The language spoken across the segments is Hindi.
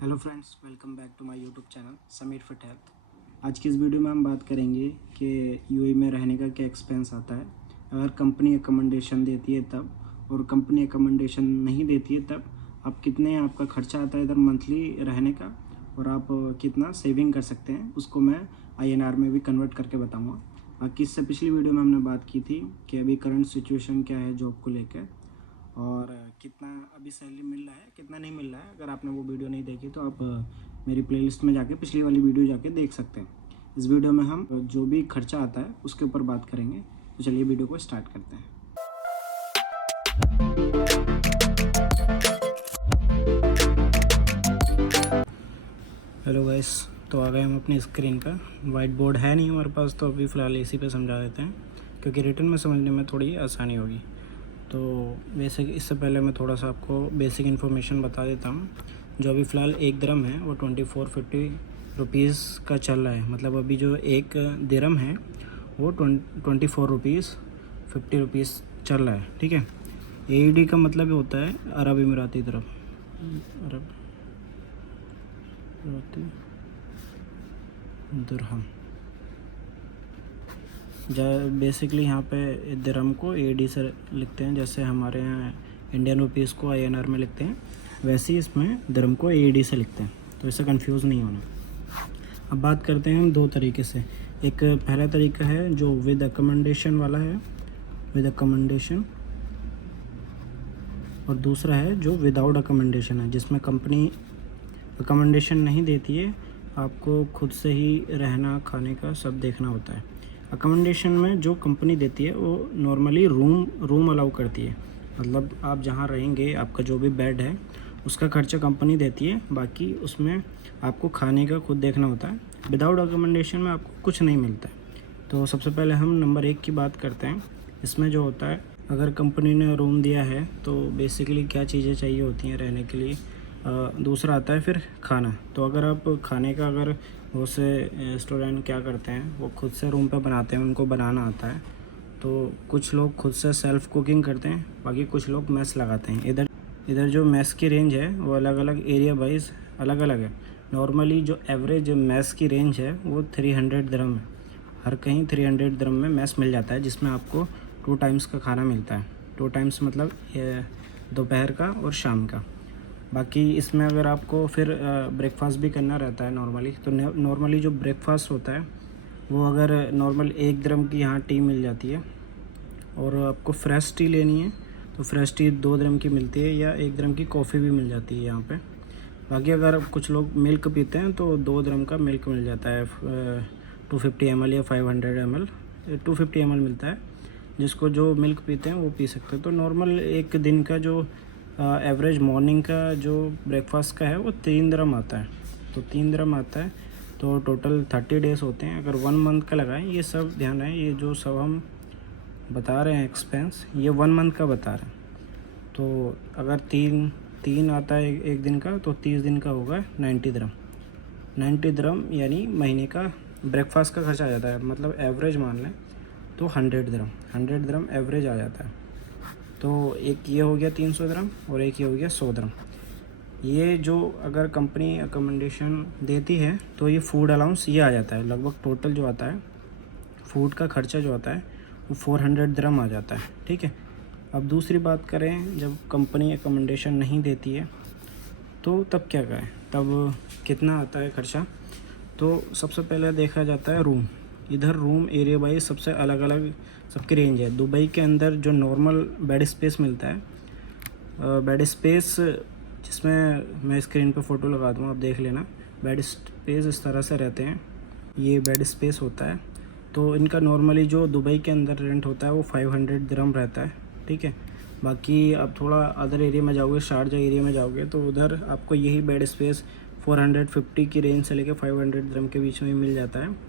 Hello friends, welcome back to my YouTube channel Sameer fit health. आज की इस वीडियो में हम बात करेंगे कि यूएई में रहने का क्या एक्सपेंस आता है अगर कंपनी एकमेंडेशन देती है तब, और कंपनी एकमेंडेशन नहीं देती है तब आप कितने आपका खर्चा आता है इधर मंथली रहने का, और आप कितना सेविंग कर सकते हैं उसको मैं INR में भी कन्वर्ट करके बताऊँगा। बाकी इससे पिछली वीडियो में हमने बात की थी कि अभी करंट सिचुएशन क्या है जॉब को लेकर, और कितना अभी सैलरी मिल रहा है कितना नहीं मिल रहा है। अगर आपने वो वीडियो नहीं देखी तो आप मेरी प्लेलिस्ट में जाके पिछली वाली वीडियो जाके देख सकते हैं। इस वीडियो में हम जो भी खर्चा आता है उसके ऊपर बात करेंगे। तो चलिए वीडियो को स्टार्ट करते हैं। हेलो गाइस, तो आ गए हम अपनी स्क्रीन पर। वाइट बोर्ड है नहीं हमारे पास, तो अभी फ़िलहाल इसी पे समझा देते हैं क्योंकि रिटर्न में समझने में थोड़ी आसानी होगी। तो बेसिक इससे पहले मैं थोड़ा सा आपको बेसिक इन्फॉर्मेशन बता देता हूँ। जो अभी फ़िलहाल 1 दिरहम है वो 2450 रुपीज़ का चल रहा है। मतलब अभी जो 1 दिरहम है वो 24 रुपीज़ 50 रुपीज़ चल रहा है, ठीक है। AED का मतलब होता है अरब इमराती अरब दिरहम। बेसिकली यहाँ पे दिरहम को AED से लिखते हैं, जैसे हमारे यहाँ इंडियन रुपीज़ को INR में लिखते हैं, वैसे ही इसमें दिरहम को AED से लिखते हैं, तो इससे कंफ्यूज नहीं होना। अब बात करते हैं हम दो तरीके से। एक पहला तरीका है जो विद अकोमोडेशन वाला है, विद अकोमोडेशन, और दूसरा है जो विदाउट अकोमोडेशन है, जिसमें कंपनी अकोमोडेशन नहीं देती है, आपको खुद से ही रहना खाने का सब देखना होता है। अकोमोडेशन में जो कंपनी देती है वो नॉर्मली रूम अलाउ करती है। मतलब आप जहाँ रहेंगे आपका जो भी बेड है उसका खर्चा कंपनी देती है, बाकी उसमें आपको खाने का खुद देखना होता है। विदाउट अकोमोडेशन में आपको कुछ नहीं मिलता है। तो सबसे पहले हम नंबर 1 की बात करते हैं। इसमें जो होता है, अगर कंपनी ने रूम दिया है तो बेसिकली क्या चीज़ें चाहिए होती हैं रहने के लिए। दूसरा आता है फिर खाना। तो अगर आप खाने का, अगर बहुत से स्टूडेंट क्या करते हैं वो खुद से रूम पे बनाते हैं, उनको बनाना आता है, तो कुछ लोग खुद से सेल्फ़ कुकिंग करते हैं, बाकी कुछ लोग मेस लगाते हैं। इधर जो मेस की रेंज है वो अलग अलग एरिया वाइज अलग अलग है। नॉर्मली जो एवरेज मेस की रेंज है वो 300 दिरहम है। हर कहीं 300 दिरहम में मेस मिल जाता है, जिसमें आपको 2 टाइम्स का खाना मिलता है। 2 टाइम्स मतलब दोपहर का और शाम का। बाकी इसमें अगर आपको फिर ब्रेकफास्ट भी करना रहता है नॉर्मली, तो नॉर्मली जो ब्रेकफास्ट होता है वो अगर नॉर्मल 1 दिरहम की यहाँ टी मिल जाती है, और आपको फ्रेश टी लेनी है तो फ्रेश टी 2 दिरहम की मिलती है, या 1 दिरहम की कॉफ़ी भी मिल जाती है यहाँ पे। बाकी अगर कुछ लोग मिल्क पीते हैं तो 2 दिरहम का मिल्क मिल जाता है, 250 ml या 500 ml, 250 ml मिलता है। जिसको जो मिल्क पीते हैं वो पी सकते हैं। तो नॉर्मल एक दिन का जो एवरेज मॉर्निंग का जो ब्रेकफास्ट का है वो 3 दिरहम आता है। तो 3 दिरहम आता है तो टोटल 30 डेज़ होते हैं। अगर 1 मंथ का लगाएं, ये सब ध्यान रहे, ये जो सब हम बता रहे हैं एक्सपेंस, ये 1 मंथ का बता रहे हैं। तो अगर तीन आता है एक दिन का, तो 30 दिन का होगा 90 दिरहम। 90 दिरहम यानी महीने का ब्रेकफास्ट का खर्चा आ जाता है। मतलब एवरेज मान लें तो 100 दिरहम एवरेज आ जाता है। तो एक ये हो गया 300 दिरहम, और एक ये हो गया 100 दिरहम। ये जो अगर कंपनी अकोमोडेशन देती है तो ये फूड अलाउंस ये आ जाता है। लगभग टोटल जो आता है फूड का खर्चा जो आता है वो 400 दिरहम आ जाता है, ठीक है। अब दूसरी बात करें, जब कंपनी अकोमोडेशन नहीं देती है तो तब क्या करें, तब कितना आता है खर्चा। तो सबसे पहले देखा जाता है रूम। इधर रूम एरिया वाइज सबसे अलग अलग सबकी रेंज है। दुबई के अंदर जो नॉर्मल बेड स्पेस मिलता है, बेड स्पेस जिसमें मैं स्क्रीन पे फ़ोटो लगा दूँ, आप देख लेना। बेड स्पेस इस तरह से रहते हैं, ये बेड स्पेस होता है। तो इनका नॉर्मली जो दुबई के अंदर रेंट होता है वो 500 दिरहम रहता है, ठीक है। बाकी आप थोड़ा अदर एरिया में जाओगे, शारजा एरिया में जाओगे, तो उधर आपको यही बेड स्पेस 450 की रेंज से लेकर 500 दिरहम के बीच में मिल जाता है।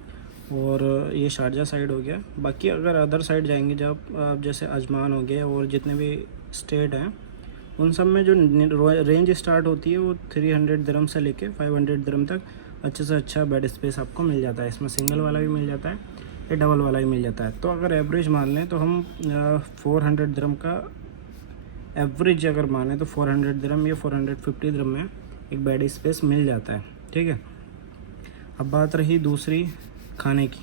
और ये शारजा साइड हो गया। बाकी अगर अदर साइड जाएंगे, जब आप जैसे अजमान हो गया और जितने भी स्टेट हैं, उन सब में जो रेंज स्टार्ट होती है वो 300 दिरहम से लेके 500 दिरहम तक अच्छे से अच्छा बेड स्पेस आपको मिल जाता है। इसमें सिंगल वाला भी मिल जाता है या डबल वाला भी मिल जाता है। तो अगर एवरेज मान लें तो हम 400 दिरहम का एवरेज अगर माने तो 400 दिरहम या 450 दिरहम में एक बेड स्पेस मिल जाता है, ठीक है। अब बात रही दूसरी खाने की,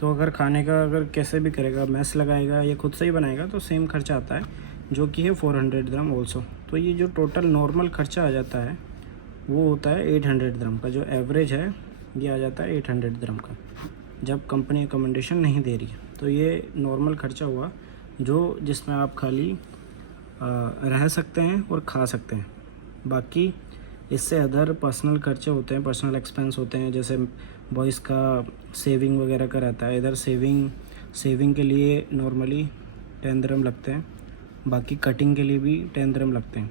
तो अगर खाने का अगर कैसे भी करेगा, मैस लगाएगा या खुद से ही बनाएगा, तो सेम खर्चा आता है जो कि है 400 दिरहम ऑल्सो। तो ये जो टोटल नॉर्मल खर्चा आ जाता है वो होता है 800 दिरहम का, जो एवरेज है ये आ जाता है 800 दिरहम का, जब कंपनी अकोमोडेशन नहीं दे रही है। तो ये नॉर्मल खर्चा हुआ जो जिसमें आप खाली रह सकते हैं और खा सकते हैं। बाकी इससे अदर पर्सनल खर्चे होते हैं, पर्सनल एक्सपेंस होते हैं, जैसे बॉयज़ का सेविंग वगैरह का रहता है। इधर सेविंग के लिए नॉर्मली 10 दिरहम लगते हैं, बाकी कटिंग के लिए भी 10 दिरहम लगते हैं।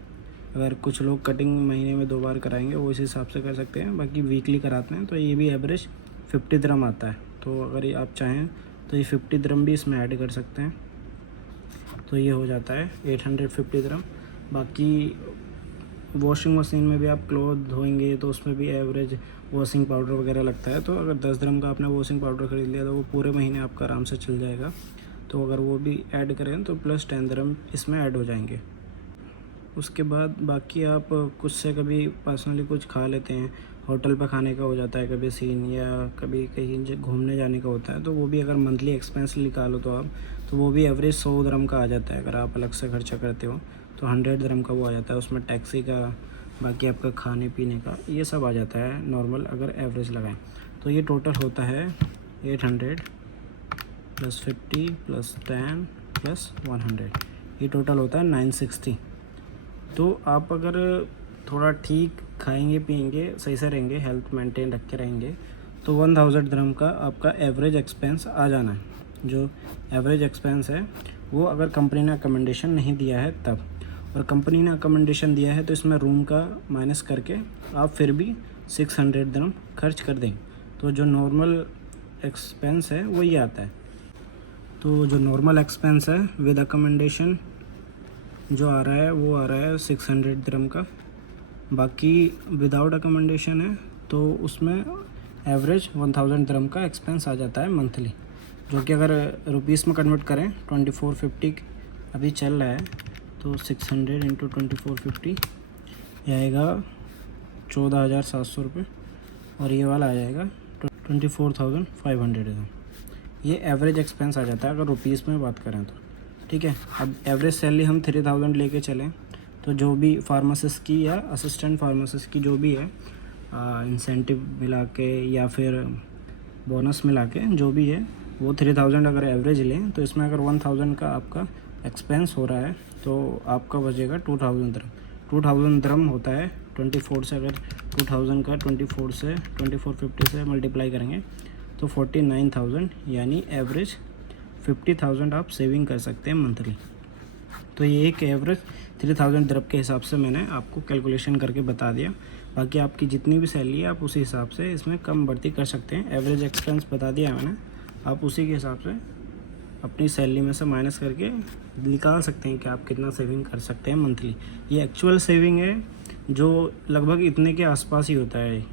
अगर कुछ लोग कटिंग महीने में 2 बार कराएंगे वो इस हिसाब से कर सकते हैं, बाकी वीकली कराते हैं तो ये भी एवरेज 50 दिरहम आता है। तो अगर ये आप चाहें तो ये 50 दिरहम भी इसमें ऐड कर सकते हैं, तो ये हो जाता है 850 दिरहम। बाकी वॉशिंग मशीन में भी आप क्लोथ धोएंगे तो उसमें भी एवरेज वॉशिंग पाउडर वगैरह लगता है। तो अगर 10 दिरहम का आपने वॉशिंग पाउडर ख़रीद लिया तो वो पूरे महीने आपका आराम से चल जाएगा। तो अगर वो भी ऐड करें तो प्लस 10 दिरहम इसमें ऐड हो जाएंगे। उसके बाद बाकी आप कुछ से कभी पर्सनली कुछ खा लेते हैं, होटल पर खाने का हो जाता है कभी सीन, या कभी कहीं घूमने जाने का होता है, तो वो भी अगर मंथली एक्सपेंस निकालो तो आप, तो वो भी एवरेज 100 दिरहम का आ जाता है। अगर आप अलग से खर्चा करते हो तो 100 दिरहम का वो आ जाता है, उसमें टैक्सी का, बाकी आपका खाने पीने का, ये सब आ जाता है नॉर्मल अगर एवरेज लगाएं। तो ये टोटल होता है 800 प्लस 50 प्लस 10 प्लस 100, ये टोटल होता है 960। तो आप अगर थोड़ा ठीक खाएंगे पिएंगे, सही से रहेंगे, हेल्थ मेंटेन रख के रहेंगे, तो 1000 दिरहम का आपका एवरेज एक्सपेंस आ जाना है। जो एवरेज एक्सपेंस है वो अगर कंपनी ने अकोमोडेशन नहीं दिया है तब, और कंपनी ने अकोमोडेशन दिया है तो इसमें रूम का माइनस करके आप फिर भी 600 दिरहम खर्च कर देंगे, तो जो नॉर्मल एक्सपेंस है वो ये आता है। तो जो नॉर्मल एक्सपेंस है विद अकोमोडेशन जो आ रहा है वो आ रहा है 600 दिरहम का। बाकी विदाउट अकोमोडेशन है तो उसमें एवरेज 1000 दिरहम का एक्सपेंस आ जाता है मंथली, जो कि अगर रुपीस में कन्वर्ट करें 2450 अभी चल रहा है, तो 600 इंटू 2450 ये आएगा 14,700 रुपये, और ये वाला आ जाएगा 24,500। ये एवरेज एक्सपेंस आ जाता है अगर रुपीस में बात करें तो, ठीक है। अब एवरेज सैलरी हम 3000 लेके चलें तो जो भी फार्मासिस्ट की या असिस्टेंट फार्मासिस्ट की जो भी है इंसेंटिव मिला के या फिर बोनस मिला के जो भी है वो 3000 अगर एवरेज लें, तो इसमें अगर 1000 का आपका एक्सपेंस हो रहा है तो आपका बचेगा 2000 दिरहम। 2000 दिरहम होता है 24 से, अगर 2000 का 2450 से मल्टीप्लाई करेंगे तो 49,000, यानी एवरेज 50,000 आप सेविंग कर सकते हैं मंथली। तो ये एक एवरेज 3000 दिरहम के हिसाब से मैंने आपको कैलकुलेशन करके बता दिया। बाकी आपकी जितनी भी सैलरी है आप उसी हिसाब से इसमें कम बढ़ती कर सकते हैं। एवरेज एक्सपेंस बता दिया मैंने, आप उसी के हिसाब से अपनी सैलरी में से माइनस करके निकाल सकते हैं कि आप कितना सेविंग कर सकते हैं मंथली। ये एक्चुअल सेविंग है जो लगभग इतने के आसपास ही होता है।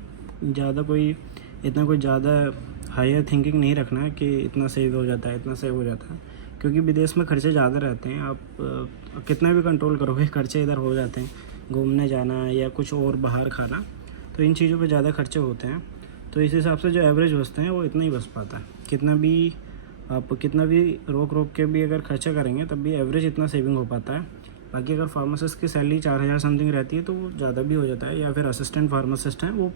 ज़्यादा कोई ज़्यादा हायर थिंकिंग नहीं रखना है कि इतना सेव हो जाता है, इतना सेव हो जाता है, क्योंकि विदेश में खर्चे ज़्यादा रहते हैं। आप कितना भी कंट्रोल करोगे खर्चे इधर हो जाते हैं, घूमने जाना या कुछ और बाहर खाना, तो इन चीज़ों पे ज़्यादा खर्चे होते हैं। तो इस हिसाब से जो एवरेज बचते हैं वो इतना ही बच पाता है। आप कितना भी रोक के भी अगर खर्चा करेंगे तब भी एवरेज इतना सेविंग हो पाता है। बाकी अगर फार्मासिस्ट की सैलरी 4000 समथिंग रहती है तो वो ज़्यादा भी हो जाता है, या फिर असिस्टेंट फार्मासिस्ट हैं वो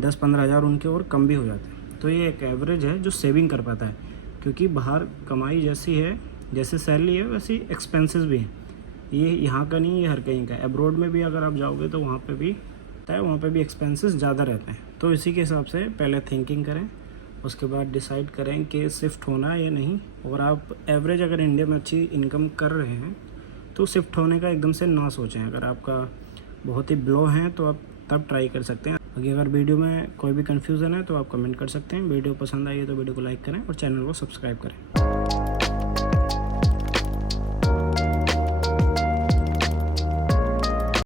10-15 हज़ार उनके और कम भी हो जाते हैं। तो ये एक एवरेज है जो सेविंग कर पाता है, क्योंकि बाहर कमाई जैसी है, जैसे सैलरी है वैसी एक्सपेंसेस भी हैं। ये यहाँ का नहीं, ये हर कहीं का है। अब्रॉड में भी अगर आप जाओगे तो वहाँ पे भी एक्सपेंसेस ज़्यादा रहते हैं। तो इसी के हिसाब से पहले थिंकिंग करें, उसके बाद डिसाइड करें कि शिफ्ट होना है या नहीं। और आप एवरेज अगर इंडिया में अच्छी इनकम कर रहे हैं तो शिफ्ट होने का एकदम से ना सोचें। अगर आपका बहुत ही ब्लो है तो आप तब ट्राई कर सकते हैं। बाकी अगर वीडियो में कोई भी कन्फ्यूज़न है तो आप कमेंट कर सकते हैं। वीडियो पसंद आई है तो वीडियो को लाइक करें और चैनल को सब्सक्राइब करें।